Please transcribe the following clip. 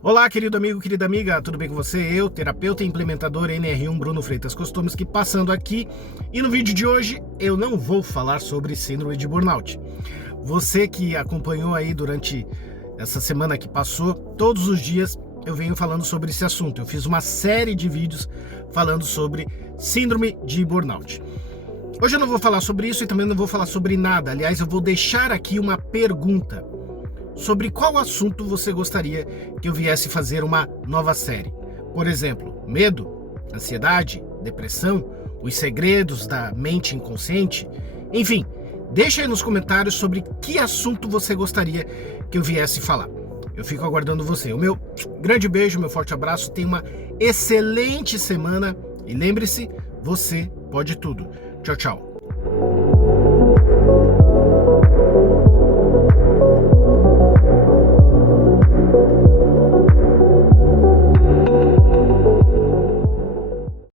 Olá, querido amigo, querida amiga, tudo bem com você? Eu, terapeuta e implementador NR1 Bruno Freitas Costumes, passando aqui. E no vídeo de hoje eu não vou falar sobre síndrome de burnout. Você que acompanhou aí durante essa semana que passou, todos os dias eu venho falando sobre esse assunto. Eu fiz uma série de vídeos falando sobre síndrome de burnout. Hoje eu não vou falar sobre isso e também não vou falar sobre nada. Aliás, eu vou deixar aqui uma pergunta. Sobre qual assunto você gostaria que eu viesse fazer uma nova série? Por exemplo, medo, ansiedade, depressão, os segredos da mente inconsciente? Enfim, deixa aí nos comentários sobre que assunto você gostaria que eu viesse falar. Eu fico aguardando você. O meu grande beijo, meu forte abraço, tenha uma excelente semana e lembre-se, você pode tudo. Tchau, tchau.